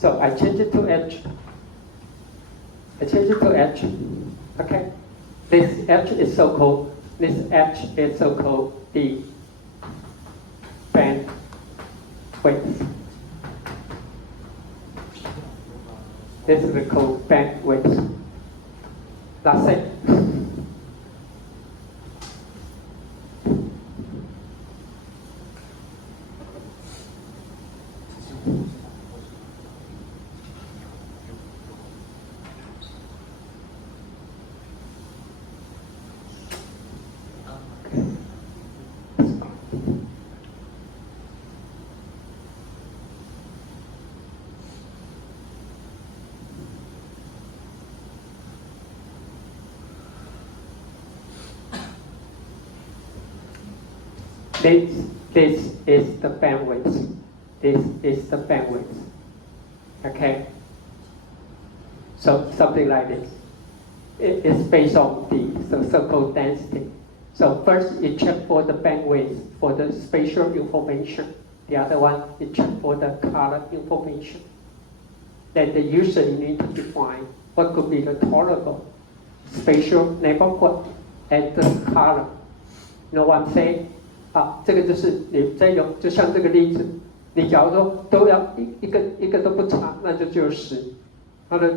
So I change it to H. I change it to H. Okay? This H is so-called the band width. This is called band width. That's it. This is the bandwidth. This is the bandwidth. Okay? So something like this. It is based on the so-called density. So first you check for the bandwidth for the spatial information. The other one you check for the color information. Then the user need to define what could be the tolerable spatial neighborhood and the color. You know what I'm saying? 这个就是你在用，就像这个例子，你假如说都要一个都不差，那就只有10，它的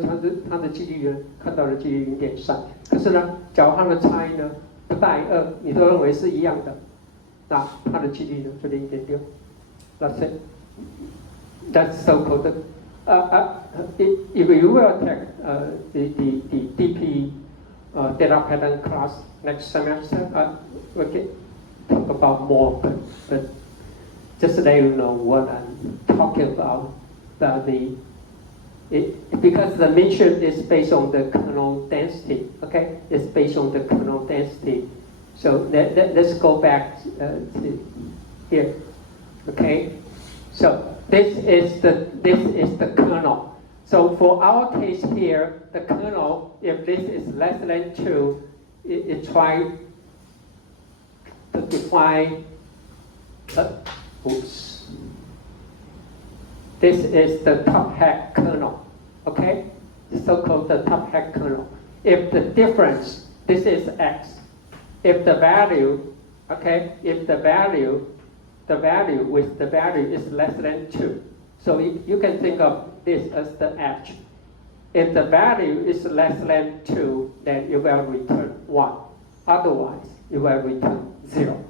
几率呢，看到的几率0.3。可是呢，假如它的差异呢不大于2，你都认为是一样的，那它的几率呢就0.6。That's it. That's so-called. If you will take the DP data pattern class next semester, okay. Talk about more, but just to let you know what I'm talking about. Because the mission is based on the kernel density, okay? It's based on the kernel density. So let's go back to here, okay? So this is the kernel. So for our case here, the kernel, if this is less than 2, it tries to define, oops. This is the top hat kernel, okay? So-called the top hat kernel. If the difference, this is x. If the value, okay, if the value with the value is less than 2. So you can think of this as the h. If the value is less than 2, then you will return 1. Otherwise, you will return 0.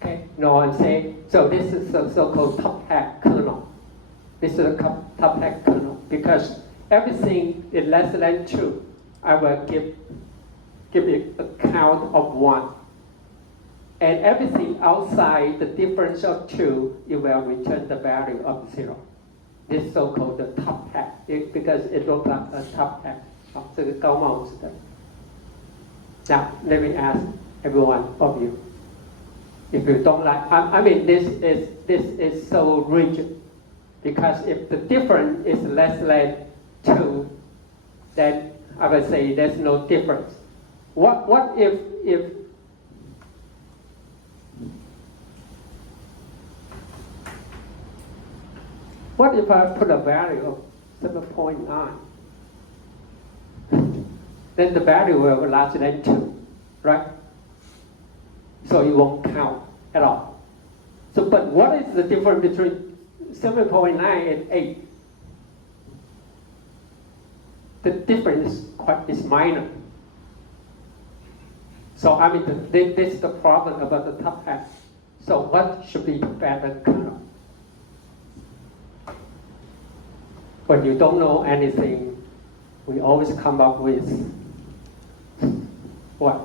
Okay, you know what I'm saying? So this is the so-called top hat kernel. This is a top hat kernel because everything is less than 2. I will give it a count of 1. And everything outside the difference of 2, you will return the value of 0. This is so-called the top hat because it looks like a top hat. 这个高帽子的。Now, let me ask every one of you. If you don't like, I mean, this is so rigid because if the difference is less than 2, then I would say there's no difference. What if I put a value of 7.9? Then the value will be larger than 2, right? So it won't count at all. So, but what is the difference between 7.9 and 8? The difference is minor. So I mean, this is the problem about the top hat. So what should be the pattern kernel? When you don't know anything, we always come up with what?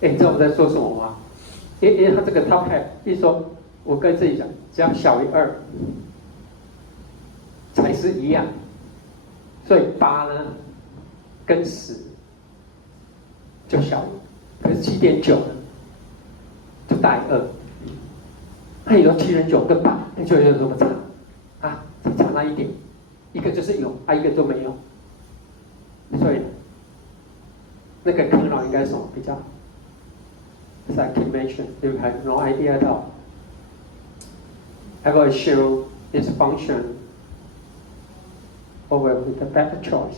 你知道我在说什么吗？因为它这个 top hat， 比如说我跟自己讲，只要小于2才是一样，所以8呢跟10就小于，可是7.9呢就大于2。那你说7.9跟8，你就有什么差？啊，只差那一点，一个就是有，一个就没有。所以那个kernel应该是什么比较好？ As I can mention, you have no idea at all. I will show this function over with a better choice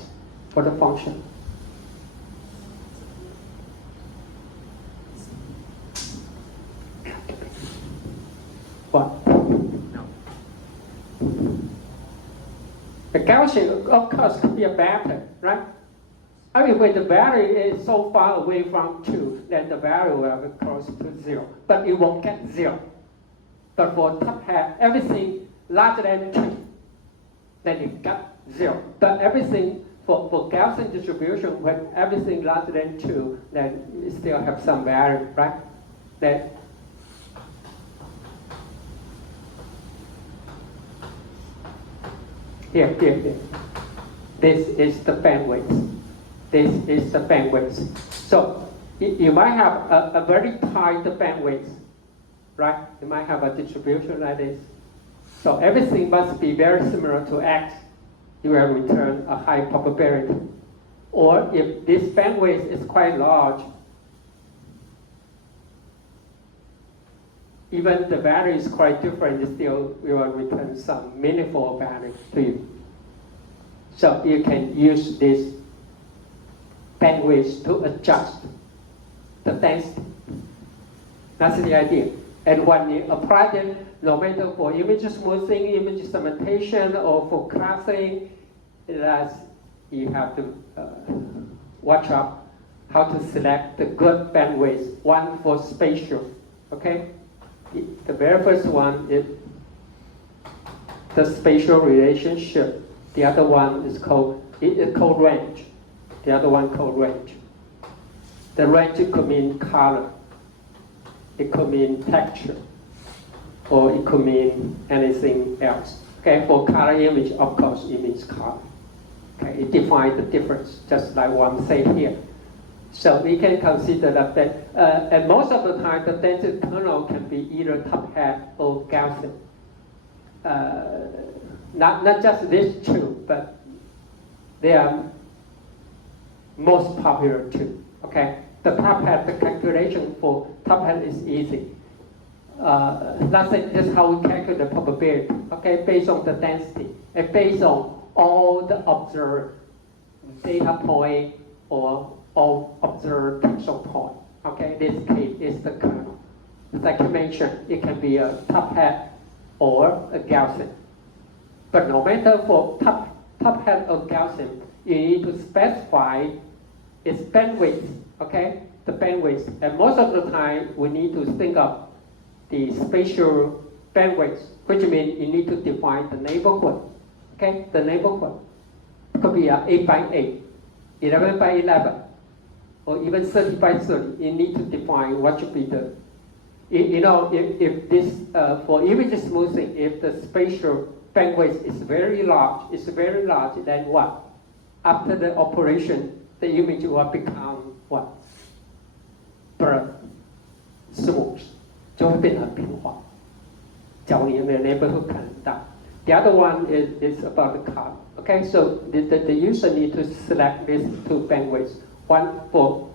for the function. What? No. The Gaussian, of course, could be a better, right? I mean, when the value is so far away from 2, then the value will be close to 0, but it won't get 0. But for top hat, everything larger than 2, then you got 0. But everything for Gaussian distribution, when everything larger than 2, then you still have some value, right? Then here. This is the bandwidth. This is the bandwidth. So you might have a very tight bandwidth, right? You might have a distribution like this. So everything must be very similar to X. You will return a high probability. Or if this bandwidth is quite large, even the value is quite different, still you will return some meaningful value to you. So you can use this bandwidth to adjust the density. That's the idea. And when you apply them, no matter for image smoothing, image segmentation, or for classing, you have to watch out how to select the good bandwidth. One for spatial, okay? The very first one is the spatial relationship. The other one is called range. The other one called range. The range could mean color. It could mean texture. Or it could mean anything else. Okay, for color image, of course, it means color. Okay, it defines the difference, just like what I'm saying here. So we can consider that, and most of the time, the density kernel can be either top hat or Gaussian. Not just these two, but they are most popular too. Okay, the top hat, the calculation for top hat is easy. Let's say this is how we calculate the probability. Okay, based on the density and based on all the observed data point or all observed pixel point. Okay, this case is the kernel. Like you mentioned, it can be a top hat or a Gaussian. But no matter for top hat or Gaussian, you need to specify its bandwidth, okay? The bandwidth. And most of the time, we need to think of the spatial bandwidth, which means you need to define the neighborhood, okay? The neighborhood. It could be 8 by 8, 11 by 11, or even 30 by 30. You need to define what should be the, if this, for image smoothing, if the spatial bandwidth is very large, then what? After the operation, the image will become what? Blur, smooth, 就会变得很平滑。假如你的 neighborhood 很大。The other one is about the color. Okay, so the user need to select these two bandwidths. One for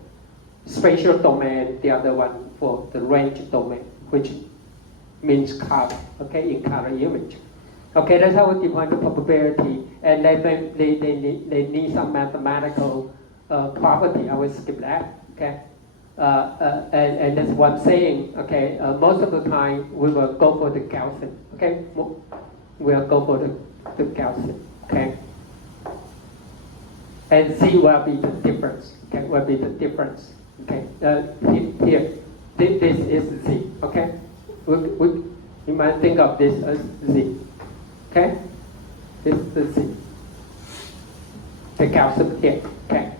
spatial domain, the other one for the range domain, which means color. Okay, in color image. Okay, that's how we define the probability, and they need some mathematical property. I will skip that. Okay, and that's what I'm saying. Okay, most of the time we will go for the Gaussian. Okay, we'll go for the Gaussian. Okay, and Z will be the difference. Okay, will be the difference. Okay, here, this is Z. Okay, you might think of this as Z. Okay, this is the Z. The Gaussian here. Okay.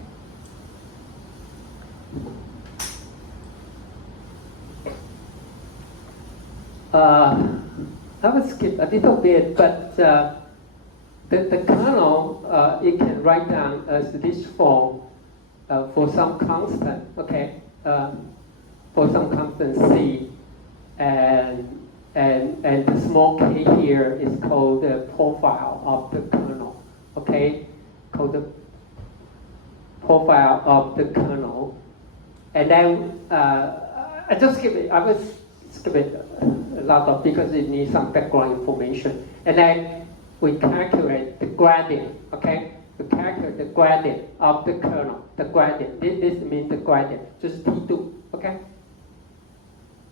I will skip a little bit, but the kernel it can write down as this form for some constant. Okay, for some constant C, and the small k here is called the profile of the kernel. Okay, called the profile of the kernel, and then I just skip it. I will skip it. a lot of, because it needs some background information. And then we calculate the gradient, okay? We calculate the gradient of the kernel, the gradient. This means the gradient, just T2, okay?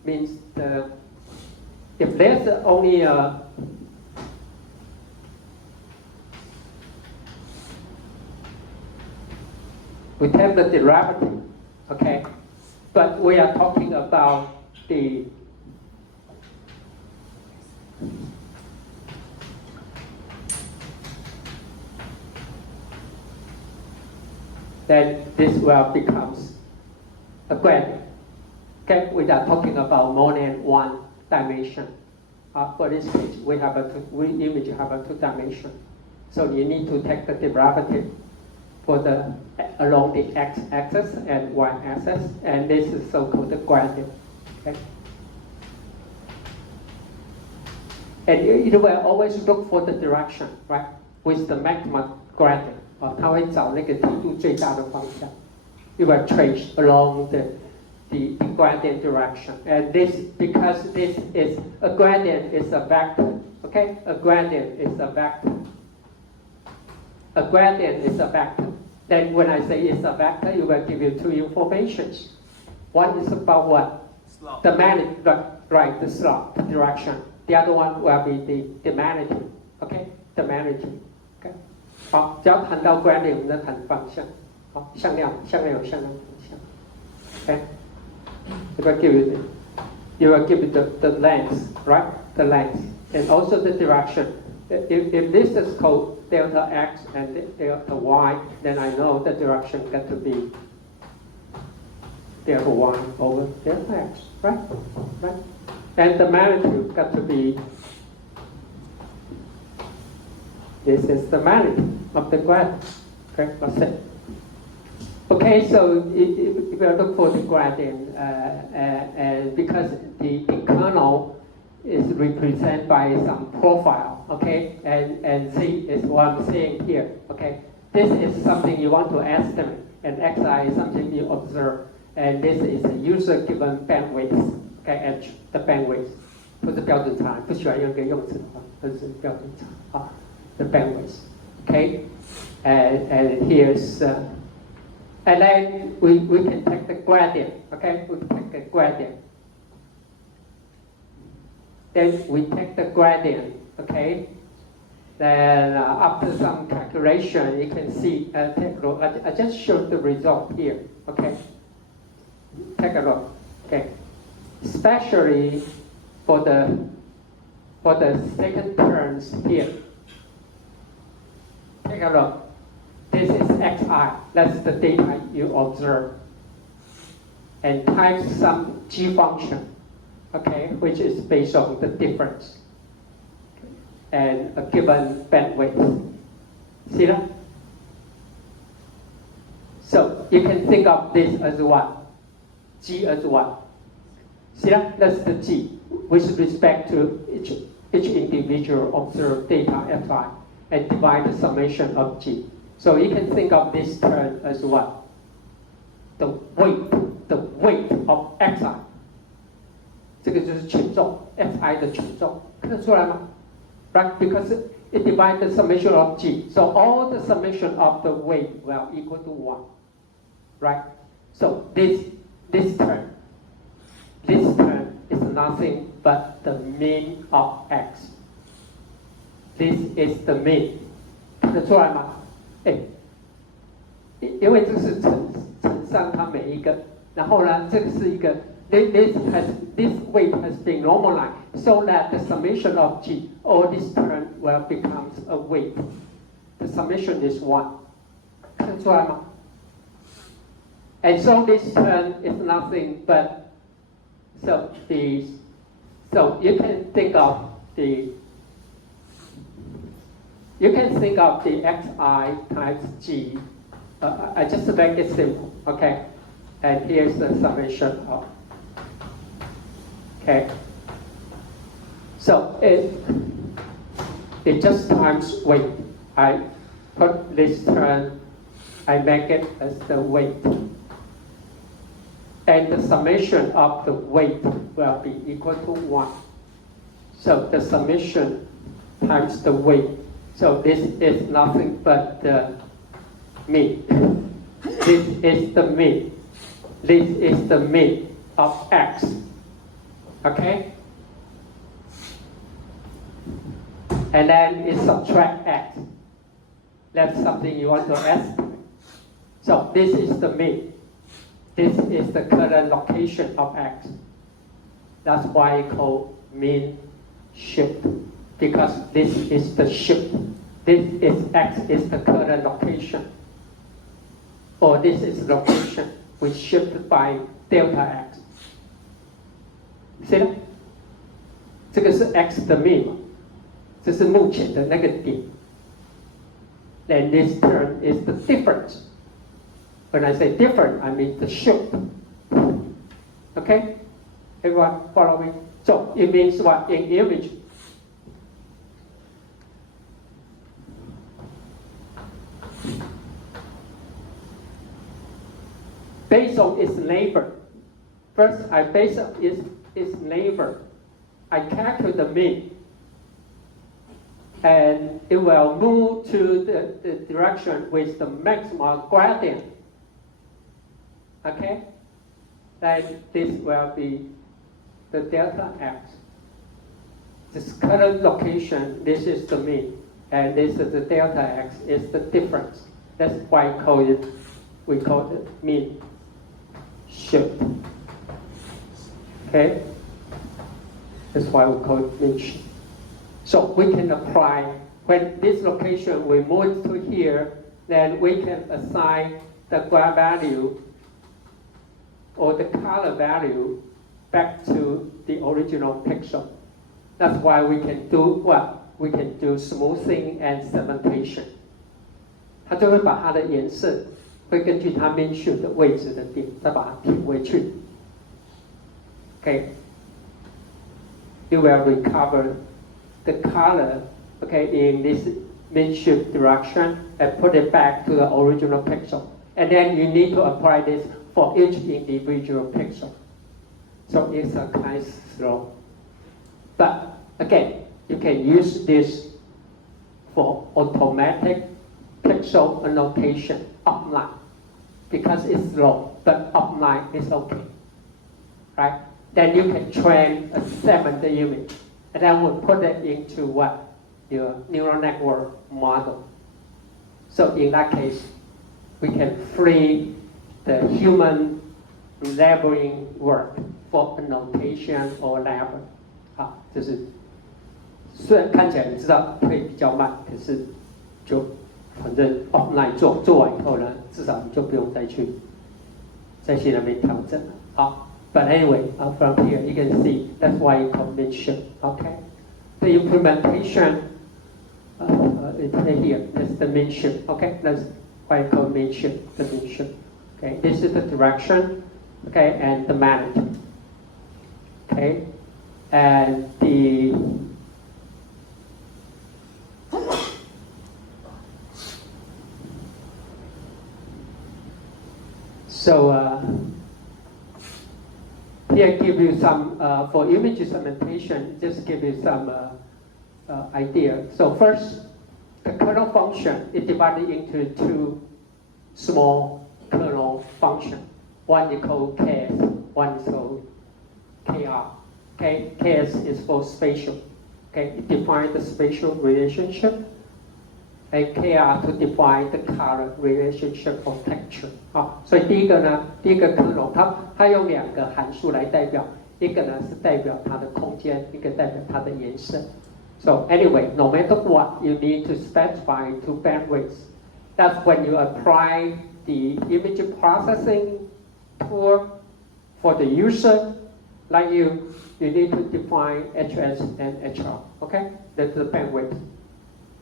Means if there's only a we take the derivative, okay? But we are talking about the then this will becomes a gradient. Okay, we are talking about more than one dimension. For this case, we image have a 2 dimension. So you need to take the derivative for the along the x-axis and y-axis, and this is so-called the gradient. Okay? And it will always look for the direction, right? With the maximum gradient. 它会找那个梯度最大的方向。It will trace along the gradient direction. And this, because this is a gradient is a vector, okay? A gradient is a vector. A gradient is a vector. Then when I say it's a vector, it will give you 2 informations. One is about what? Slope. The magnitude, right, the slope, the direction. The other one will be the magnitude, okay? The magnitude, okay? 好，只要谈到 gradient， 我们在谈方向。好，向量有向量方向。Okay? It will give you the length, right? The length, and also the direction. If this is called delta x and delta y, then I know the direction got to be delta y over delta x, right? Right? And the magnitude got to be, this is the magnitude of the gradient. Okay, that's it. Okay, so if we look for the gradient, and because the kernel is represented by some profile, okay, and C is what I'm saying here, okay. This is something you want to estimate, and xi is something you observe, and this is a user given bandwidth, okay, h the bandwidth， 不是标准差，不喜欢用个用词啊，这是标准差啊 ，the bandwidth, okay, and here's and then we can take the gradient, okay, we take the gradient. Then we take the gradient, okay. Then after some calculation, you can see, take a look. I just showed the result here, okay. Take a look, okay. Especially for the second terms here. Take a look. This is xi. That's the data you observe, and times some g function. Okay, which is based on the difference and a given bandwidth. See that? So you can think of this as what? G as what? See that? That's the G with respect to each individual observed data Fi and divide the summation of G. So you can think of this term as what? The weight of xi. 这个就是权重 Fi 的权重，看得出来吗 ？Right, because it divides the summation of G, so all the summation of the weight will equal to 1, right? So this term is nothing but the mean of x. This is the mean. 看得出来吗？因为这是乘上它每一个，然后呢，这个是一个。This weight has been normalized so that the summation of G, all this term will becomes a weight. The summation is 1. 看得出来吗？ And so this term is nothing but so you can think of the xi times G. I just make it simple, okay? And here's the summation of. Okay, so it just times weight. I put this term, I make it as the weight. and the summation of the weight will be equal to 1. So the summation times the weight. So this is nothing but the mean. This is the mean. This is the mean of x. Okay? And then it subtract x. That's something you want to estimate. So this is the mean. This is the current location of x. That's why it's called mean shift, because this is the shift. This is x is the current location, or this is location which shifted by delta x. See that? 这个是 x 的 mean 嘛，这是目前的那个点。And this term is the difference. When I say different, I mean the shift. Okay? Everyone follow me? So it means what? In image, based on its neighbor. First, I base on its neighbor. I calculate the mean. And it will move to the direction with the maximum gradient. Okay? Then this will be the delta x. This current location, this is the mean. And this is the delta x, is the difference. That's why we call it mean shift. Okay? That's why we call it mean shift. So we can apply, when this location we move to here, then we can assign the graph value or the color value back to the original pixel. That's why we can do what? We can do smoothing and segmentation. 它就会把它的颜色会根据它 mean shift 的位置的点，再把它填回去。Okay, you will recover the color, okay, in this mean shift direction and put it back to the original pixel. And then you need to apply this for each individual pixel. So it's a kind of slow. But again, you can use this for automatic pixel annotation offline because it's slow, but offline is okay, right? Then you can train a segment image, and then we'll put it into what? Your neural network model. So in that case, we can free the human laboring work for annotation or labor. 好，就是虽然看起来你知道会比较慢，可是就反正 offline 做完以后呢，至少你就不用再去那边调整了。好。But anyway, from here you can see that's why you call mean shift. Okay, the implementation it's here. That's the mean shift. Okay, that's why you call mean shift. The mean shift. Okay, this is the direction. Okay, and the magnitude. Okay, and the here give you some, for image segmentation, just give you some idea. So first, the kernel function is divided into two small kernel functions. One is called KS, one is called KR. Okay, KS is for spatial. Okay, it defines the spatial relationship. And KR to define the color relationship of texture. 好，所以第一个 kernel 它用两个函数来代表，一个呢是代表它的空间，一个代表它的颜色。So anyway, no matter what, you need to specify two bandwidths. That's when you apply the image processing tool for the user. Like you need to define HS and HR. Okay, that's the bandwidth.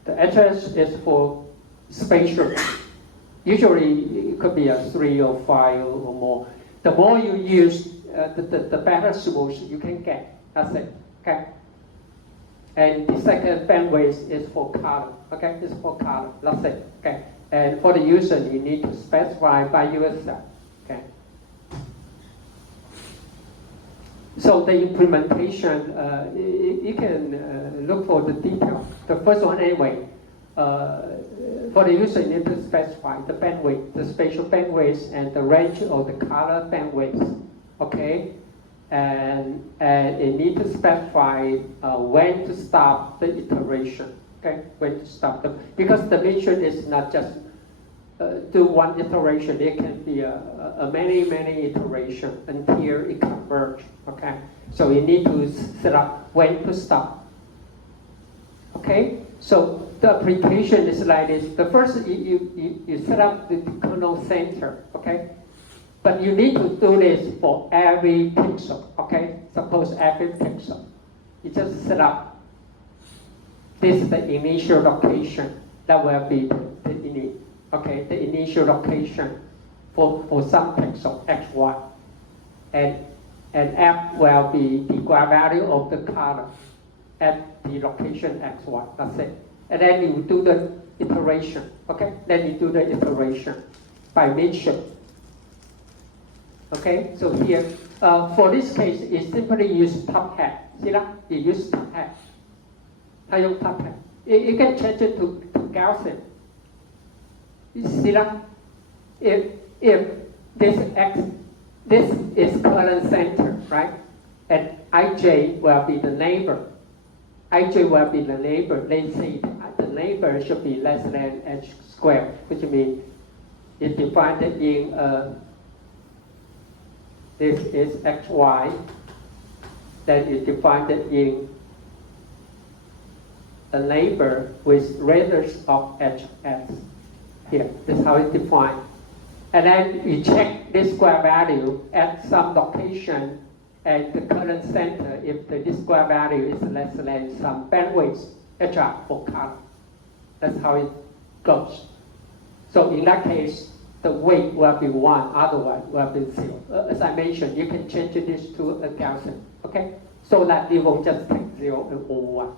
The HS is for spatial. Usually it could be a 3 or 5 or more. The more you use, the better solution you can get. That's it. Okay. And the second bandwidth is for color. Okay, it's for color. That's it. Okay. And for the user, you need to specify by yourself. Okay. So the implementation, you can look for the detail. The first one anyway, for the user you need to specify the bandwidth, the spatial bandwidth, and the range of the color bandwidth, okay? And you need to specify when to stop the iteration, okay? When to stop them, because the mission is not just do one iteration. It can be a many iteration until it converge. Okay, so you need to set up when to stop. Okay, so the application is like this. The first you set up the kernel center. Okay, but you need to do this for every pixel. Okay, suppose every pixel, you just set up. This is the initial location that will be the init. Okay, the initial location for some pixel x1, and f will be the graph value of the color at the location x1. That's it. And then you do the iteration. Okay, then you do the iteration by minship. Okay, so here for this case, you simply use top hat. See that? You use top hat. 它用 top hat. You can change it to Gaussian. You see that? If this is current center, right? And ij will be the neighbor. Ij will be the neighbor. Let's say the neighbor should be less than h squared, which means it's defined in this is xy. Then it's defined in a neighbor with radius of hs. Here, this is how it's defined. And then you check this square value at some location at the current center if this square value is less than some bandwidth hr for color. That's how it goes. So in that case, the weight will be 1, otherwise will be 0. As I mentioned, you can change this to a Gaussian, okay? So that you won't just take 0 or 1.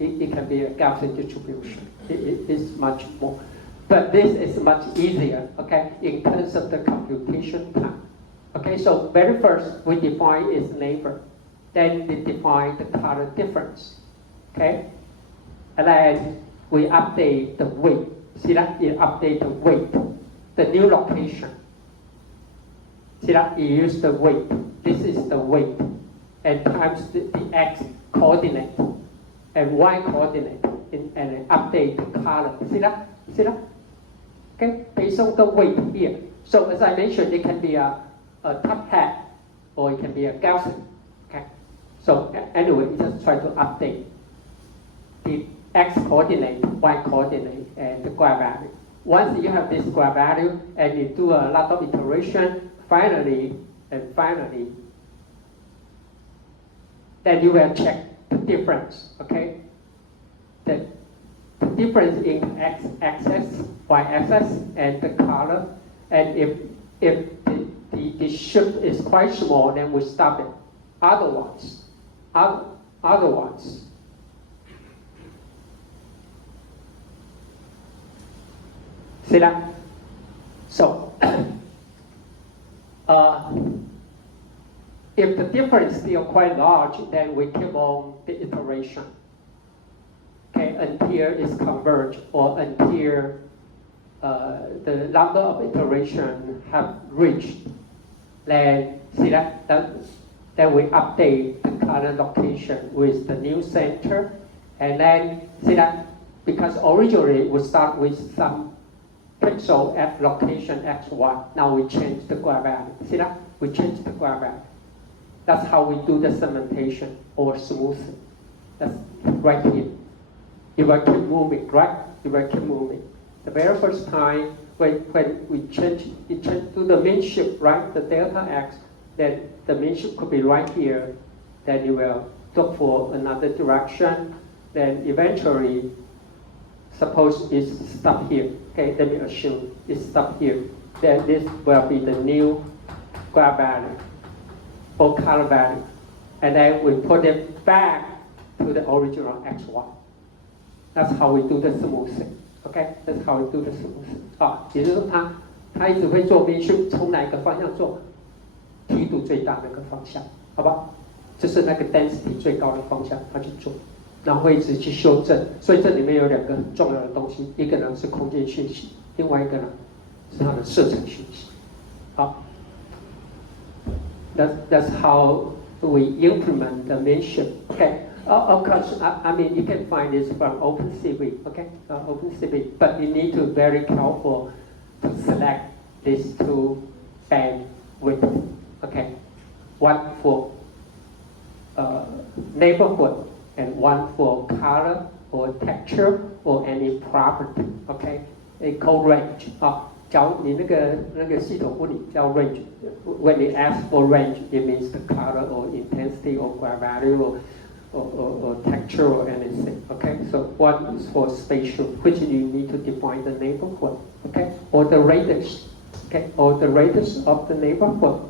It can be a Gaussian distribution. It is much more. But this is much easier, okay, in terms of the computation time. Okay, so very first we define its neighbor, then we define the color difference, okay, and then we update the weight. See that? You update the weight, the new location. See that? You use the weight. This is the weight, and times the x coordinate and y coordinate, and update the color. See that? See that? Okay, based on the weight here. So as I mentioned, it can be a top hat or it can be a Gaussian. Okay. So anyway, just try to update the x coordinate, y coordinate, and the graph value. Once you have this graph value and you do a lot of iteration, finally, then you will check the difference. Okay. The difference in x-axis, y-axis, and the color. And if the shift is quite small, then we stop it. Otherwise, see that? So, if the difference is still quite large, then we keep on the iteration. Okay, until it's converged or until the number of iterations have reached. Then see that? Then we update the current location with the new center, and then see that because originally we start with some pixel at location x1. Now we change the graph value. See that? We change the graph value. That's how we do the segmentation or smoothing. That's right here. You will keep moving, right? You will keep moving. The very first time when we change to the main shift, right? The delta x, then the main shift could be right here. Then you will look for another direction. Then eventually, suppose it's stopped here. Okay, let me assume it's stopped here. Then this will be the new graph value or color value. And then we put it back to the original x1. That's how we do the smoothing. Okay, that's how we do the smoothing. 也就是说它一直会做 min shift，从哪个方向做？梯度最大那个方向。好吧？就是那个 density 最高的方向，他去做，然后会一直去修正。所以这里面有2个很重要的东西，一个呢是空间讯息，另外一个呢是它的色彩讯息。好 ，that's how we implement the mission. Okay. Of course, I mean you can find this from OpenCV. Okay, OpenCV, but you need to be very careful to select these 2 bandwidth. Okay, one for neighborhood and one for color or texture or any property. Okay, they call range. 假如你那个系统物理叫 range. When they ask for range, it means the color or intensity or value or texture or anything. Okay, so one is for spatial, which you need to define the neighborhood. Okay, or the radius. Okay, or the radius of the neighborhood.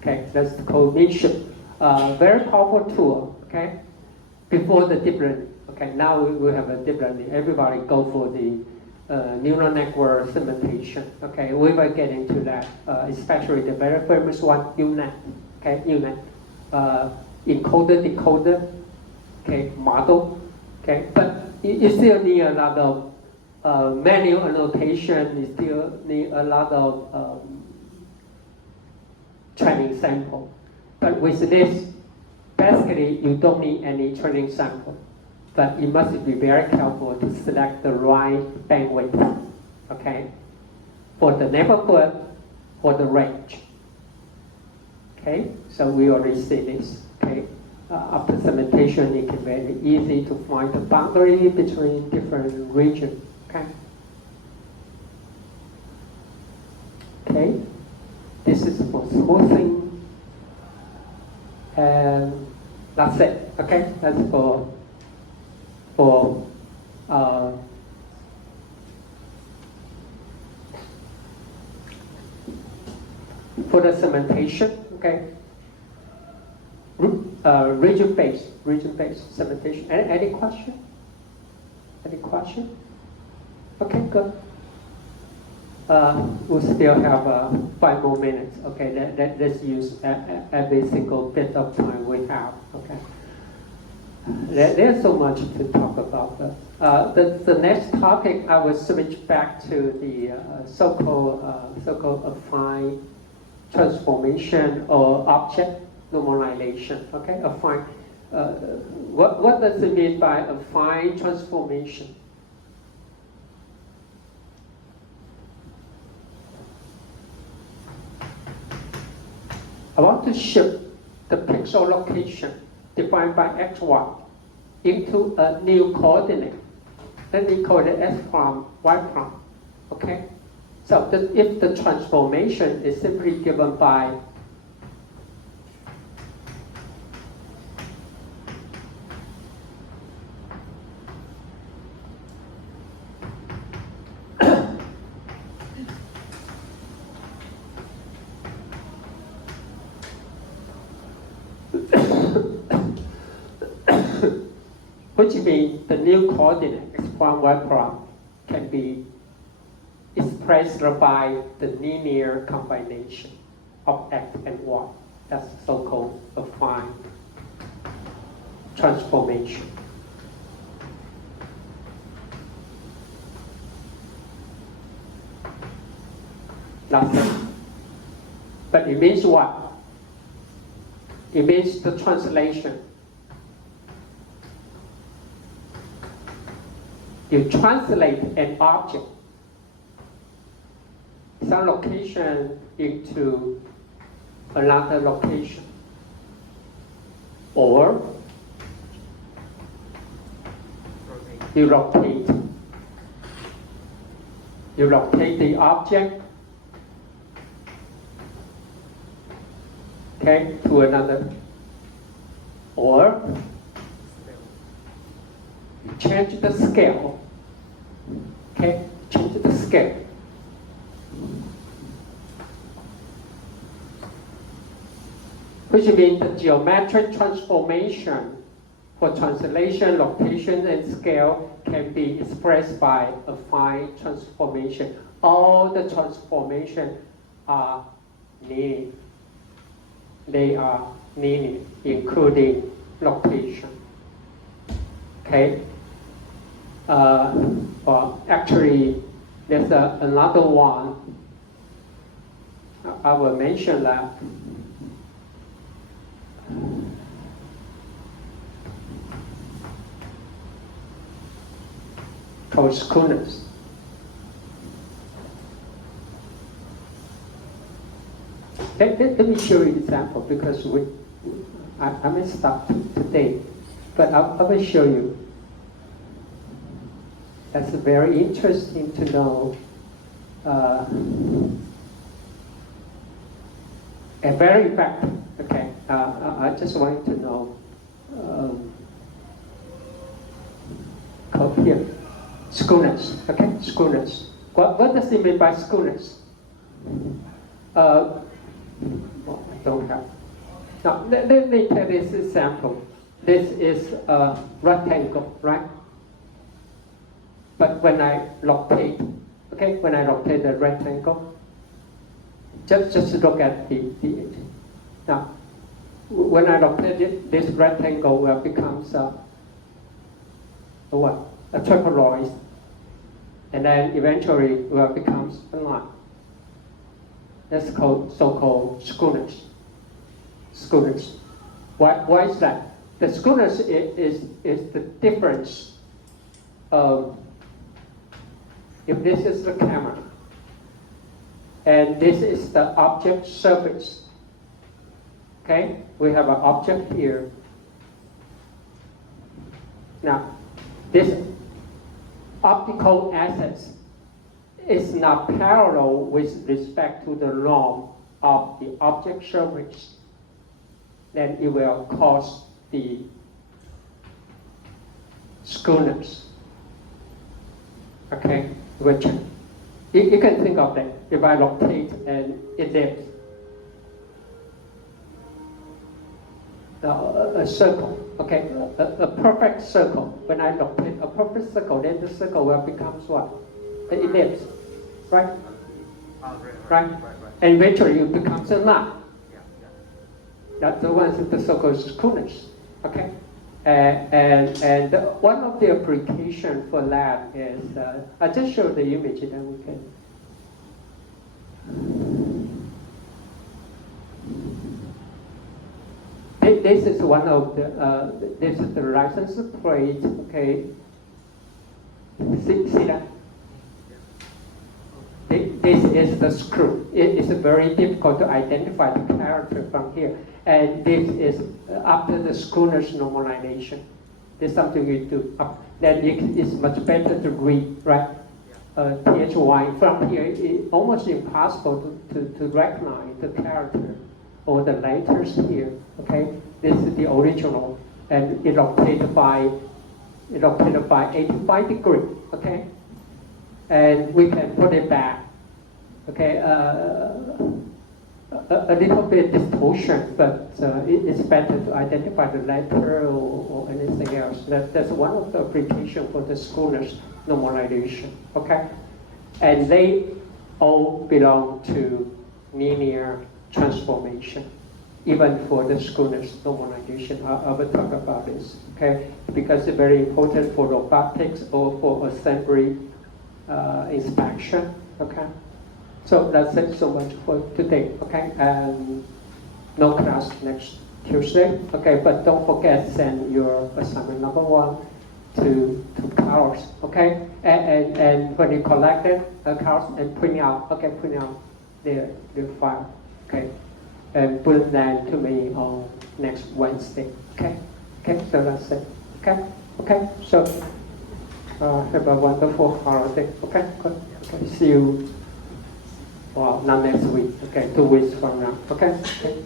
Okay, that's called mission. Very powerful tool. Okay, before the deep learning. Okay, now we have a deep learning. Everybody go for the neural network segmentation. Okay, we will get into that, especially the very famous one, UNet. Okay, UNet, encoder, decoder, okay, model. Okay, but you still need a lot of manual annotation. You still need a lot of training sample. But with this, basically, you don't need any training sample. But you must be very careful to select the right bandwidth, okay, for the neighborhood, for the range. Okay, so we already see this. Okay, after segmentation, it can be very easy to find the boundary between different regions. Okay. Okay, this is for smoothing, and that's it. Okay, that's for the segmentation. Okay, region-based segmentation. Any question? Any question? Okay, good. We still have 5 more minutes. Okay, let's use every single bit of time we have. Okay. There's so much to talk about. The next topic, I will switch back to the so-called affine transformation or object normalization. Okay, affine. What does it mean by affine transformation? I want to shift the pixel location defined by x1 into a new coordinate. Let me call it s prime, y prime. Okay? So if the transformation is simply given by which means the new coordinate x prime, y prime can be expressed by the linear combination of x and y. That's so-called affine transformation. That's it. But it means what? It means the translation. You translate an object, some location, into another location. Or you rotate. You rotate the object, okay, to another. Or you change the scale. Okay, change the scale. Which means the geometric transformation for translation, location, and scale can be expressed by affine transformation. All the transformation are linear. they are linear, including location. Okay. Well, actually, there's another one. I will mention that. Called schooners. Let me show you an example because I messed up today, but I will show you. That's very interesting to know. And very effective. Okay, I just want to know. Called here, schooners. Okay, schooners. What does it mean by schooners? Well, I don't have. Now, let me take this example. This is a rectangle, right? But when I rotate, okay, when I rotate the rectangle, just look at the edge. Now, when I rotate it, this rectangle becomes a what? A trapezoid, and then eventually becomes a line. That's called so-called schooners. Schooners. Why is that? The schooners is the difference of, if this is the camera and this is the object surface. Okay, we have an object here. Now, this optical axis is not parallel with respect to the norm of the object surface. Then it will cause the schooners. Okay, which you can think of that. If I rotate and ellipse, a circle, okay, a perfect circle. When I rotate a perfect circle, then the circle will become what? An ellipse, right? Right? And eventually it becomes a line. That's the ones that the so-called schooners, okay? And one of the application for that is, I just showed the image, then we can. This is one of the, this is the license plate, okay? See that? This is the screw. It is very difficult to identify the character from here. And this is after the schooner's normalization. There's something you do. Then it's much better to read, right? THY. From here, it's almost impossible to recognize the character or the letters here. Okay, this is the original, and it rotated by 85 degrees. Okay, and we can put it back. Okay, a little bit distortion, but it's better to identify the letter or anything else. That's one of the applications for the schooners normalization. Okay, and they all belong to linear transformation. Even for the schooners normalization, I will talk about this. Okay, because it's very important for robotics or for assembly inspection. Okay. So that's it so much for today, okay? And no class next Tuesday, okay? But don't forget send your assignment number 1 to Carlos, okay? And when you collect it, Carlos, and print out their file, okay? And bring that to me on next Wednesday, okay? Okay, so that's it, okay? Okay, so have a wonderful holiday, okay? Good. Okay, see you. Well, not next week, okay, 2 weeks from now, okay? Okay.